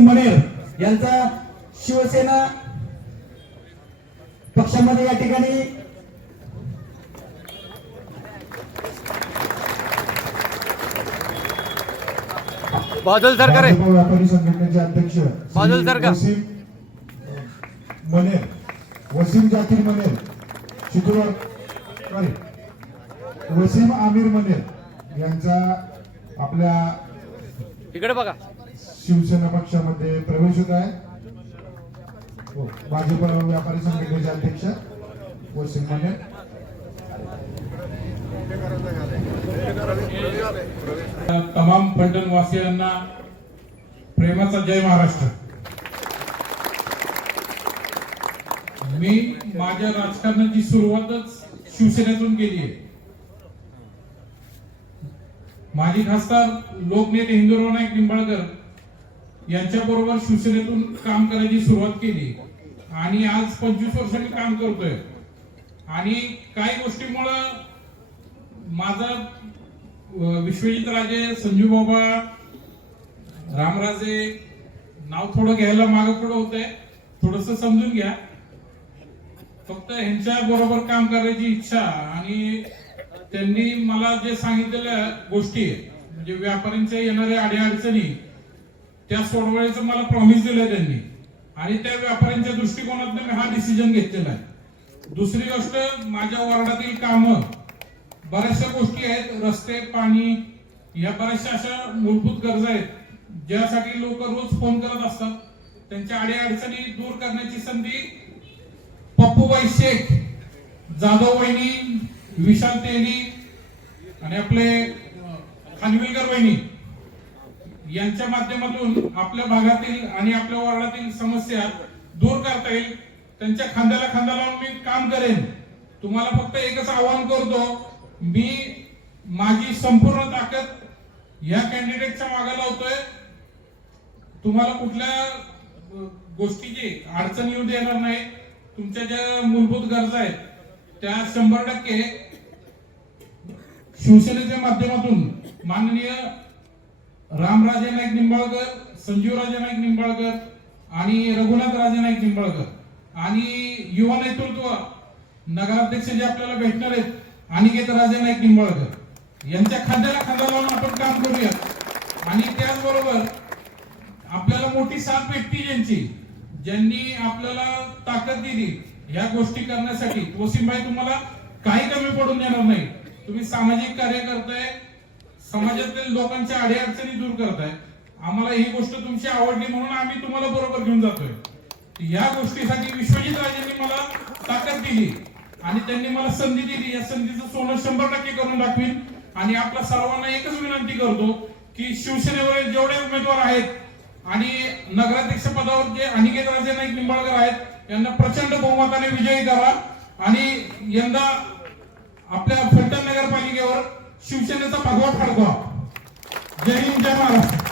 मनेर यांचा शिवसेना पक्षामध्ये या ठिकाणी बादल सरकार व्यापारी संघटनेचे अध्यक्ष श्री बाजूला सरका. वसीम मनेर वसीम जाकीर मनेर शितूर सॉरी वसीम आमिर मनेर यांचा आपल्या इकडे बघा शिवसेना पक्षामध्ये प्रवेश होत आहे. हो, व्यापारी संघटनेचे अध्यक्ष व मनेर तमाम फलटणवासियांना प्रेमाचा जय महाराष्ट्र. मी माझ्या राजकारणाची सुरुवातच शिवसेनेतून केली आहे. माजी खासदार लोकनेते हिंदुराव नाईक निंबाळकर यांच्या बरोबर शिवसेनेतून काम करायची सुरुवात केली. आणि आज पंचवीस वर्ष मी काम करतोय. आणि काही गोष्टीमुळं माझा विश्वजित राजे संजू बाबा रामराजे नाव थोडं घ्यायला मागं पुढं आहे थोडस समजून घ्या. फक्त ह्यांच्या बरोबर काम करायची इच्छा आणि त्यांनी मला जे सांगितलेल्या गोष्टी म्हणजे व्यापाऱ्यांच्या येणाऱ्या अडीअडचणी त्या सोडवायचं मला प्रॉमिस दिलं त्यांनी. आणि त्या व्यापाऱ्यांच्या दृष्टिकोनातून मी हा डिसिजन घेतलेला आहे. दुसरी गोष्ट माझ्या वॉर्डातील कामं बऱ्याचशा गोष्टी आहेत. रस्ते पाणी या बऱ्याचशा अशा मूलभूत गरजा आहेत ज्यासाठी लोक रोज फोन करत असतात. त्यांच्या अडीअडचणी दूर करण्याची संधी पप्पूबाई शेख जाधव वहिनी विशाल तेली आणि आपले खानविलकर वहिनी यांच्या माध्यमातून आपल्या भागातील आणि आपल्या वार्डातील समस्या दूर करता येईल. त्यांच्या खांद्याला खांदा लावून मी काम करेन. तुम्हाला फक्त एकच आवाहन करतो मी माझी संपूर्ण ताकद या कॅन्डिडेटच्या मागे लावतोय. तुम्हाला कुठल्या गोष्टीची अडचण येऊ देणार नाही. तुमच्या ज्या मूलभूत गरजा आहेत त्या शंभर टक्के शिवसेनेच्या माध्यमातून माननीय रामराजे नाईक निंबाळकर संजीवराजे नाईक निंबाळकर आणि रघुनाथ राजे नाईक निंबाळकर. आणि युवा नेतृत्व नगराध्यक्ष जे आपल्याला भेटणार आहेत अनिकेत राजे नाईक निंबाळकर. यांच्या खांद्याला खांदा लावून आपण काम करूया आणि त्याचबरोबर आपल्याला मोठी साथ भेटती ज्यांची ज्यांनी आपल्याला ताकद दिली या गोष्टी करण्यासाठी. वसीमभाई तुम्हाला काही कमी पडून देणार नाही. तुम्ही सामाजिक कार्य करताय समाजातील लोकांच्या अडीअडचणी दूर करताय. आम्हाला ही गोष्ट तुमची आवडली म्हणून आम्ही तुम्हाला बरोबर घेऊन जातोय. या गोष्टीसाठी विश्वजित राजेंनी मला ताकद दिली आणि त्यांनी मला संधी दिली. या संधीचं सोनं शंभर टक्के करून दाखवीन आणि आपल्या सर्वांना एकच विनंती करतो की शिवसेनेवरील जेवढे उमेदवार आहेत आणि नगराध्यक्ष पदावर जे अनिकेत राजे नाईक निंबाळकर आहेत यांना प्रचंड बहुमताने विजयी करा. आणि यंदा आपल्या फलटण नगरपालिकेवर शिवसेनेचा भगवा फडकवा जय हिंद जय महाराष्ट्र.